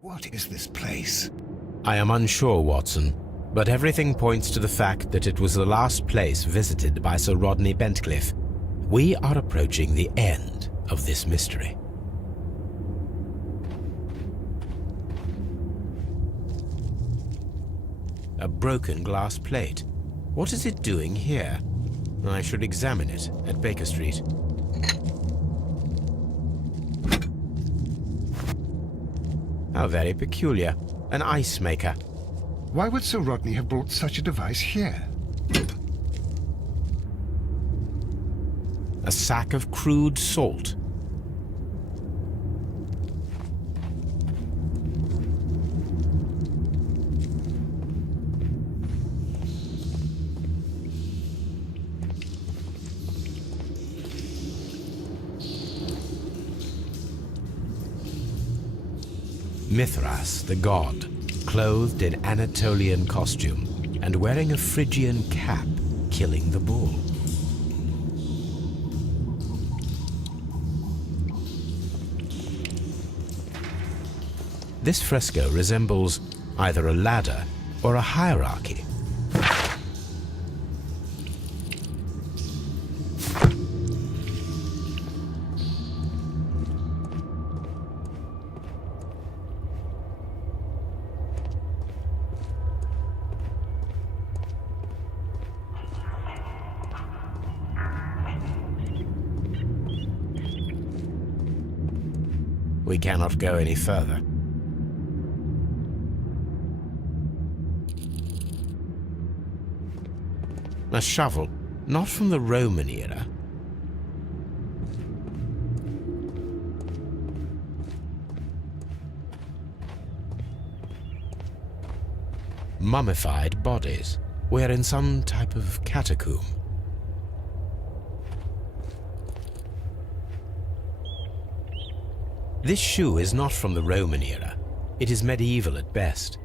What is this place? I am unsure, Watson, but everything points to the fact that it was the last place visited by Sir Rodney Bentcliffe. We are approaching the end of this mystery. A broken glass plate. What is it doing here? I should examine it at Baker Street. How very peculiar. An ice maker. Why would Sir Rodney have brought such a device here? A sack of crude salt. Mithras, the god, clothed in Anatolian costume and wearing a Phrygian cap, killing the bull. This fresco resembles either a ladder or a hierarchy. We cannot go any further. A shovel, not from the Roman era. Mummified bodies. We're in some type of catacomb. This shoe is not from the Roman era. It is medieval at best.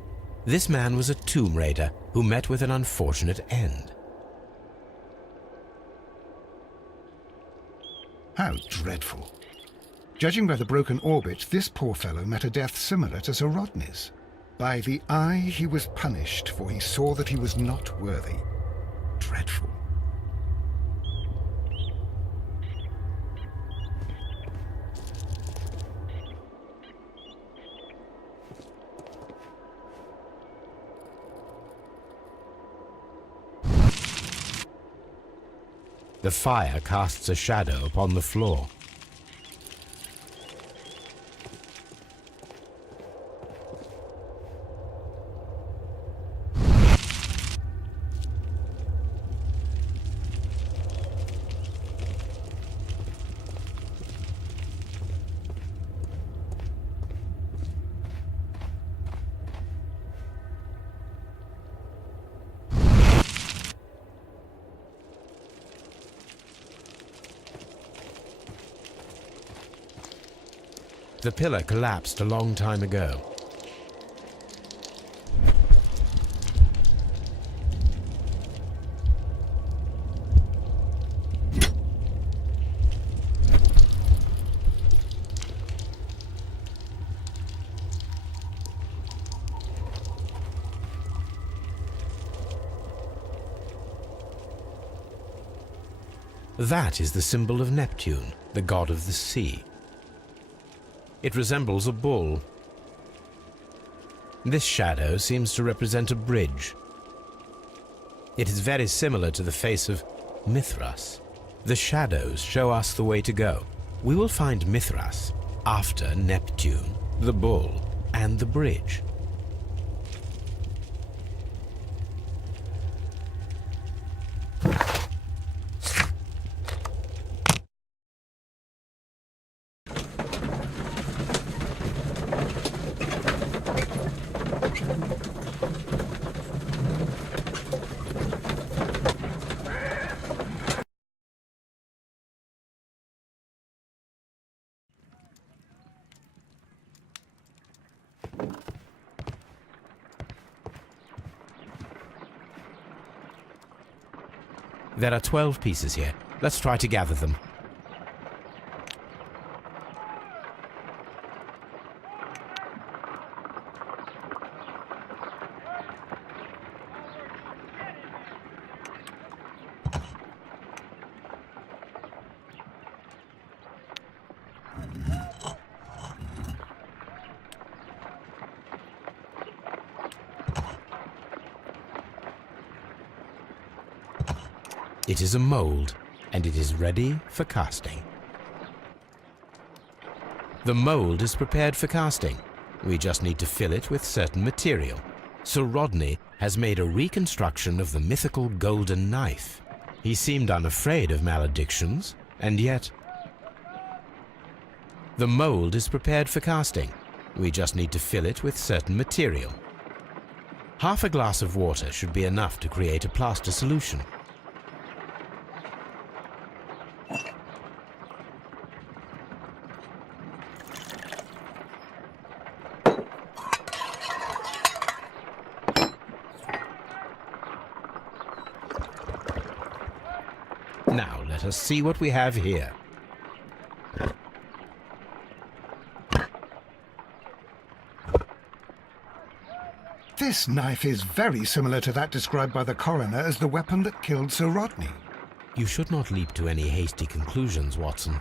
This man was a tomb raider who met with an unfortunate end. How dreadful. Judging by the broken orbit, this poor fellow met a death similar to Sir Rodney's. By the eye he was punished, for he saw that he was not worthy. Dreadful. The fire casts a shadow upon the floor. The pillar collapsed a long time ago. That is the symbol of Neptune, the god of the sea. It resembles a bull. This shadow seems to represent a bridge. It is very similar to the face of Mithras. The shadows show us the way to go. We will find Mithras after Neptune, the bull, and the bridge. There are 12 pieces here. Let's try to gather them. It is a mold, and it is ready for casting. The mold is prepared for casting. We just need to fill it with certain material. Sir Rodney has made a reconstruction of the mythical golden knife. He seemed unafraid of maledictions, and yet... The mold is prepared for casting. We just need to fill it with certain material. Half a glass of water should be enough to create a plaster solution. Now let us see what we have here. This knife is very similar to that described by the coroner as the weapon that killed Sir Rodney. You should not leap to any hasty conclusions, Watson.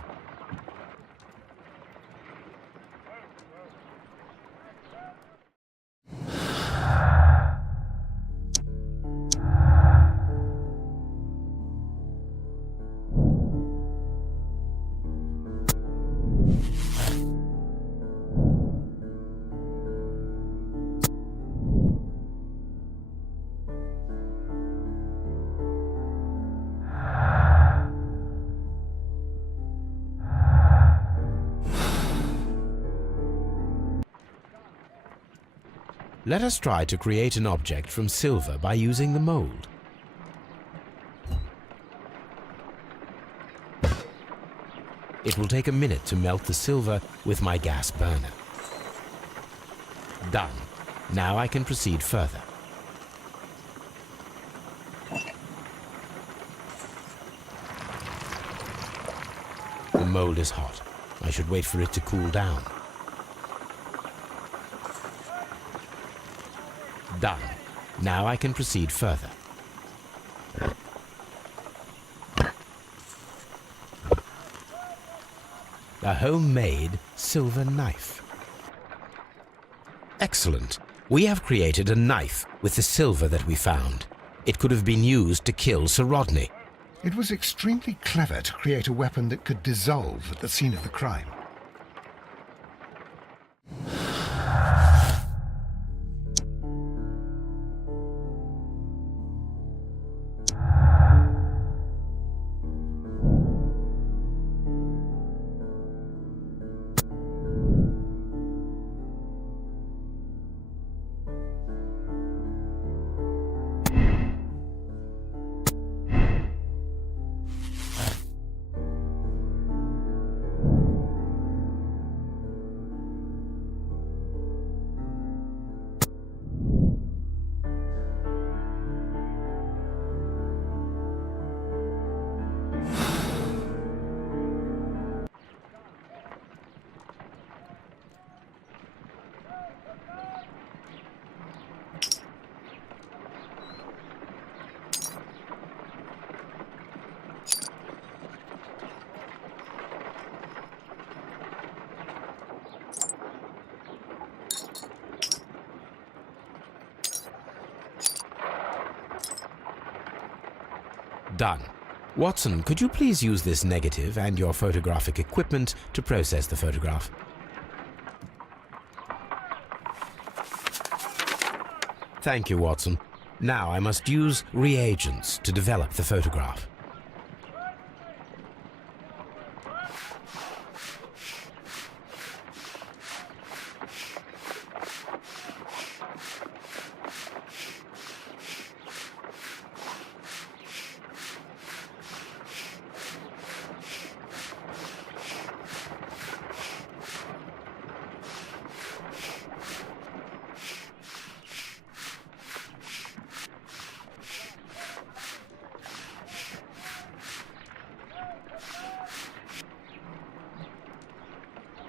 Let us try to create an object from silver by using the mold. It will take a minute to melt the silver with my gas burner. Done. Now I can proceed further. The mold is hot. I should wait for it to cool down. Done. Now I can proceed further. A homemade silver knife. Excellent. We have created a knife with the silver that we found. It could have been used to kill Sir Rodney. It was extremely clever to create a weapon that could dissolve at the scene of the crime. Done. Watson, could you please use this negative and your photographic equipment to process the photograph? Thank you, Watson. Now I must use reagents to develop the photograph.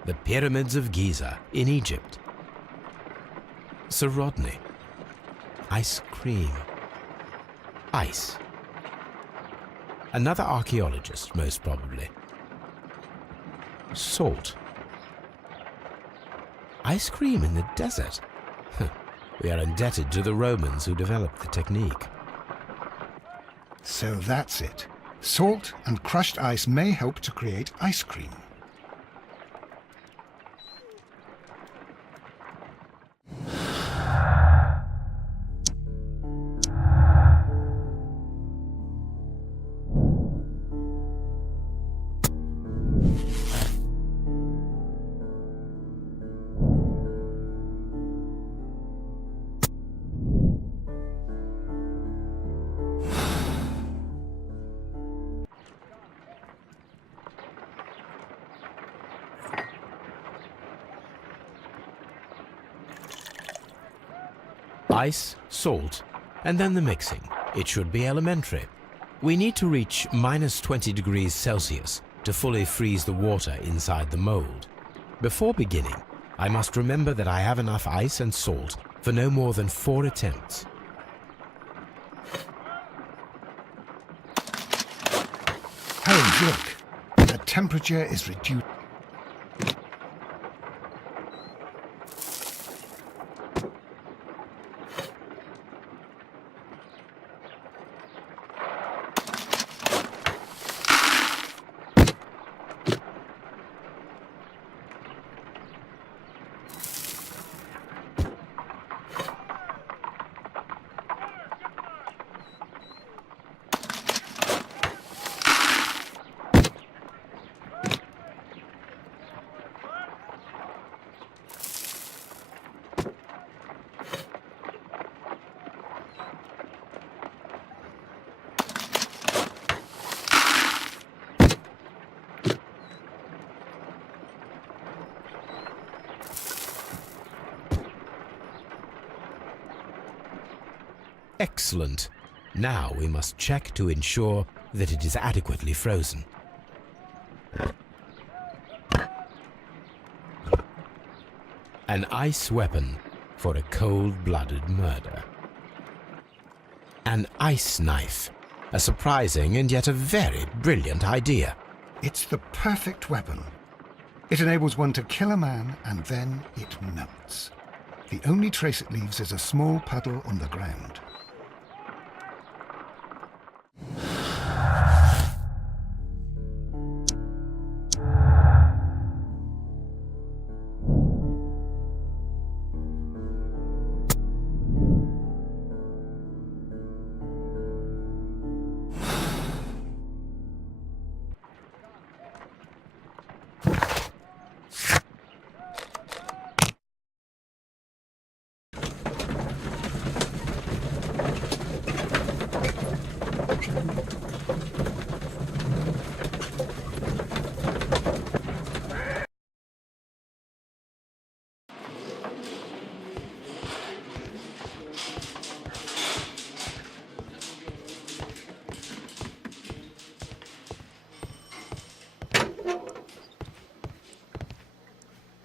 The Pyramids of Giza in Egypt. Sir Rodney. Ice cream. Ice. Another archaeologist, most probably. Salt. Ice cream in the desert. We are indebted to the Romans who developed the technique. So that's it. Salt and crushed ice may help to create ice cream. Ice, salt, and then the mixing. It should be elementary. We need to reach -20 degrees Celsius to fully freeze the water inside the mold. Before beginning, I must remember that I have enough ice and salt for no more than 4 attempts. Holmes, look. The temperature is reduced. Excellent. Now we must check to ensure that it is adequately frozen. An ice weapon for a cold-blooded murder. An ice knife. A surprising and yet a very brilliant idea. It's the perfect weapon. It enables one to kill a man and then it melts. The only trace it leaves is a small puddle on the ground.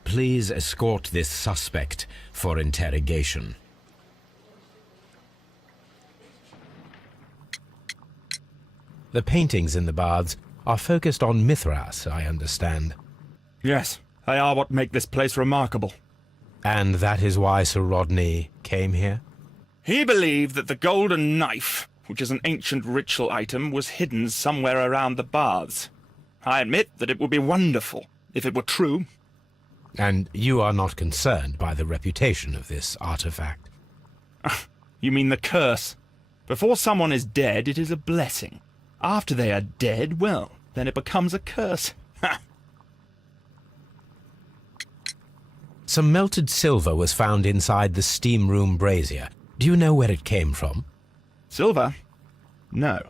Please escort this suspect for interrogation. The paintings in the baths are focused on Mithras, I understand. Yes, they are what make this place remarkable. And that is why Sir Rodney came here? He believed that the golden knife, which is an ancient ritual item, was hidden somewhere around the baths. I admit that it would be wonderful if it were true. And you are not concerned by the reputation of this artifact? You mean the curse? Before someone is dead, it is a blessing. After they are dead, well, then it becomes a curse. Some melted silver was found inside the steam room brazier. Do you know where it came from? Silver? No.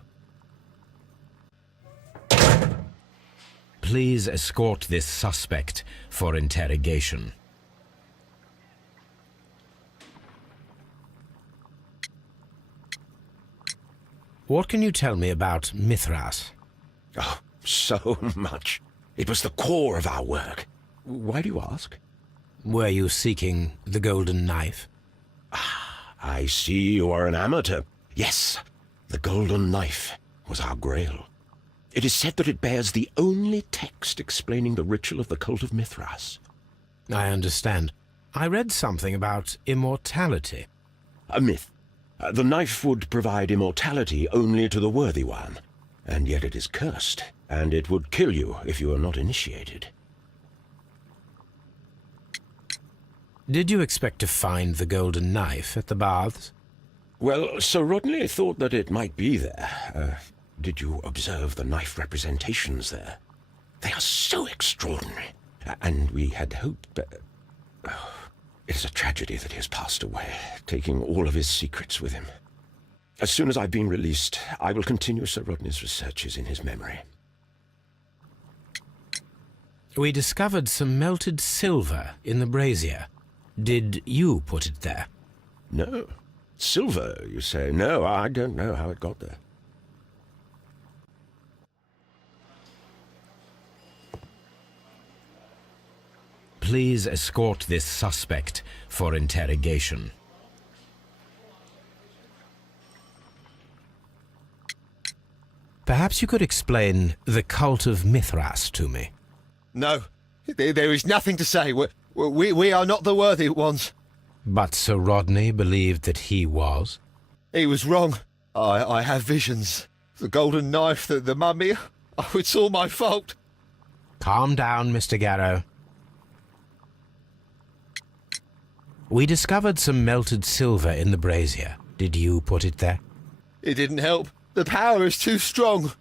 Please escort this suspect for interrogation. What can you tell me about Mithras? Oh, so much. It was the core of our work. Why do you ask? Were you seeking the golden knife? I see you are an amateur. Yes, the golden knife was our grail. It is said that it bears the only text explaining the ritual of the cult of Mithras. I understand. I read something about immortality. A myth. The knife would provide immortality only to the worthy one. and yet it is cursed, and it would kill you if you are not initiated. Did you expect to find the golden knife at the baths? Well, Sir Rodney thought that it might be there. Did you observe the knife representations there? They are so extraordinary. And we had hoped that... Oh, it is a tragedy that he has passed away, taking all of his secrets with him. As soon as I've been released, I will continue Sir Rodney's researches in his memory. We discovered some melted silver in the brazier. Did you put it there? No. Silver, you say? No, I don't know how it got there. Please escort this suspect for interrogation. Perhaps you could explain the cult of Mithras to me. No, there is nothing to say. We are not the worthy ones. But Sir Rodney believed that he was? He was wrong. I have visions. The golden knife, the mummy. Oh, it's all my fault. Calm down, Mr. Garrow. We discovered some melted silver in the brazier. Did you put it there? It didn't help. The power is too strong.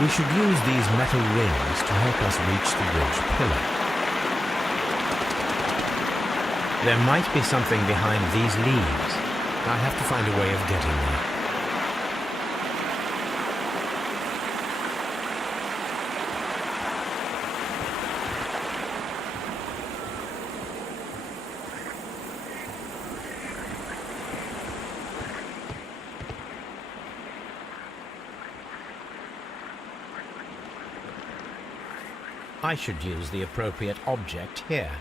We should use these metal rings to help us reach the bridge pillar. There might be something behind these leaves. I have to find a way of getting there. I should use the appropriate object here.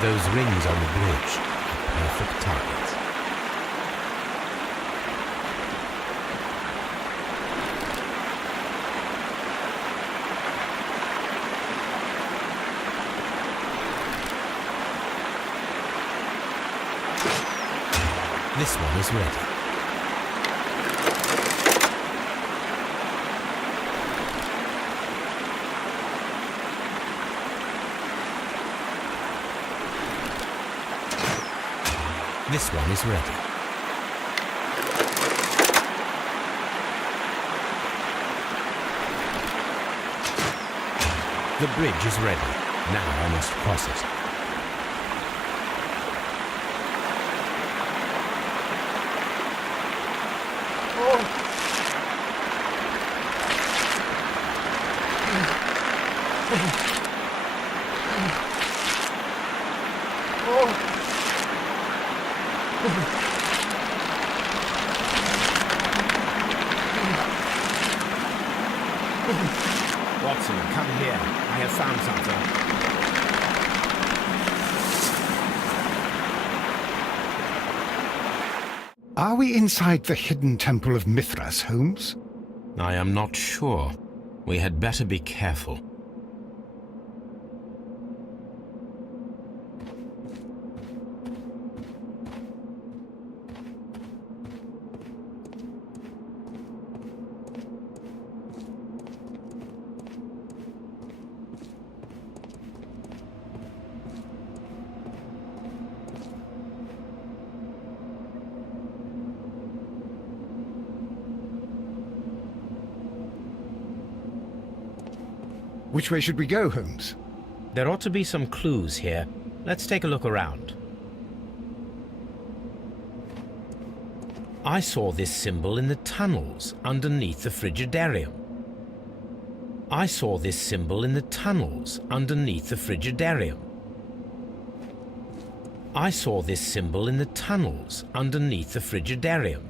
Those rings on the bridge are perfect targets. This one is ready. This one is ready. The bridge is ready. Now I must cross it. Watson, come here. I have found something. Are we inside the hidden temple of Mithras, Holmes? I am not sure. We had better be careful. Which way should we go, Holmes? There ought to be some clues here. Let's take a look around. I saw this symbol in the tunnels underneath the Frigidarium. I saw this symbol in the tunnels underneath the Frigidarium. I saw this symbol in the tunnels underneath the Frigidarium.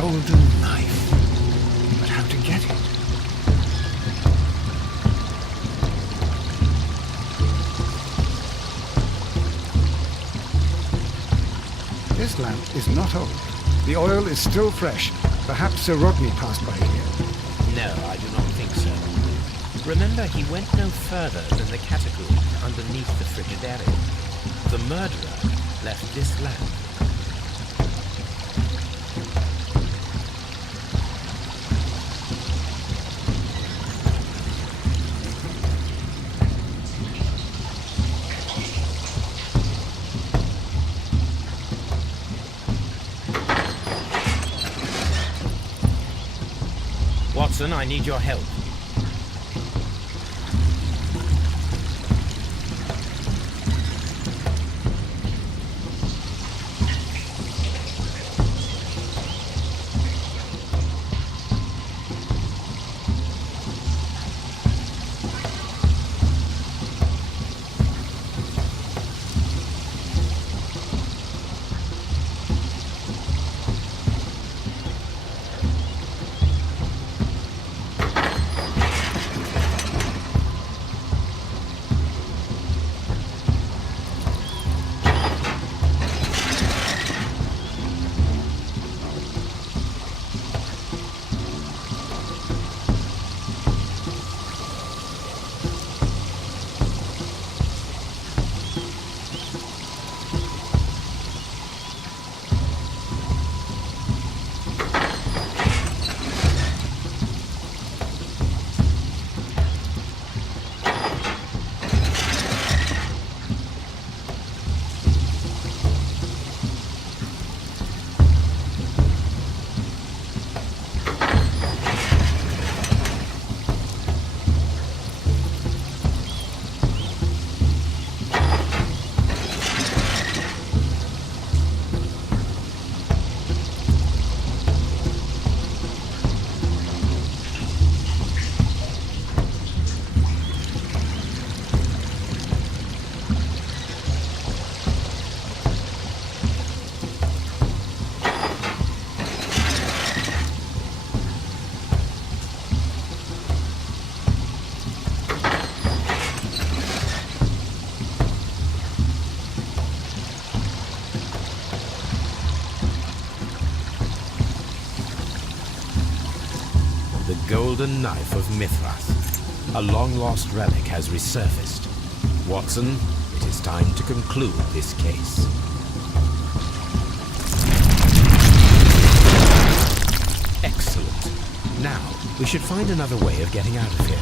golden knife. But how to get it? This lamp is not old. The oil is still fresh. Perhaps Sir Rodney passed by here. No, I do not think so. Remember, he went no further than the catacomb underneath the frigidarium. The murderer left this lamp. Watson, I need your help. The golden knife of Mithras. A long-lost relic has resurfaced. Watson, it is time to conclude this case. Excellent. Now, we should find another way of getting out of here.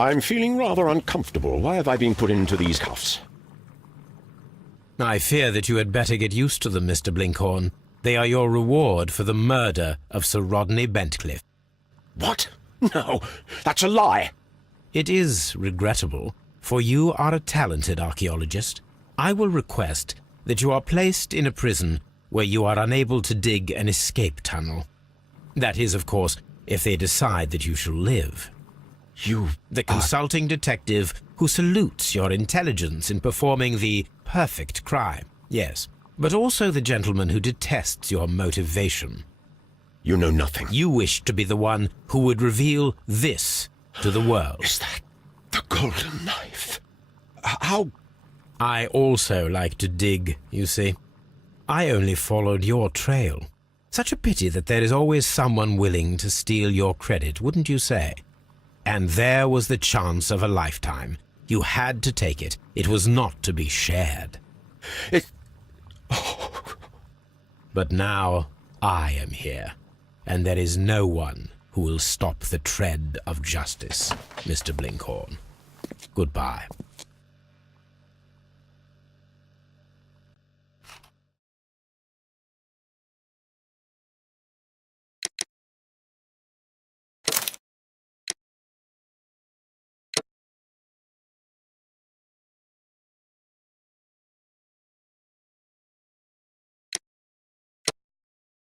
I'm feeling rather uncomfortable. Why have I been put into these cuffs? I fear that you had better get used to them, Mr. Blinkhorn. They are your reward for the murder of Sir Rodney Bentcliffe. What? No, that's a lie. It is regrettable, for you are a talented archaeologist. I will request that you are placed in a prison where you are unable to dig an escape tunnel. That is, of course, if they decide that you shall live. The consulting detective who salutes your intelligence in performing the perfect crime, yes, but also the gentleman who detests your motivation. You know nothing. You wish to be the one who would reveal this to the world. Is that the golden knife? How? I also like to dig, you see. I only followed your trail. Such a pity that there is always someone willing to steal your credit, wouldn't you say? And there was the chance of a lifetime. You had to take it. It was not to be shared. But now I am here, and there is no one who will stop the tread of justice, Mr. Blinkhorn. Goodbye.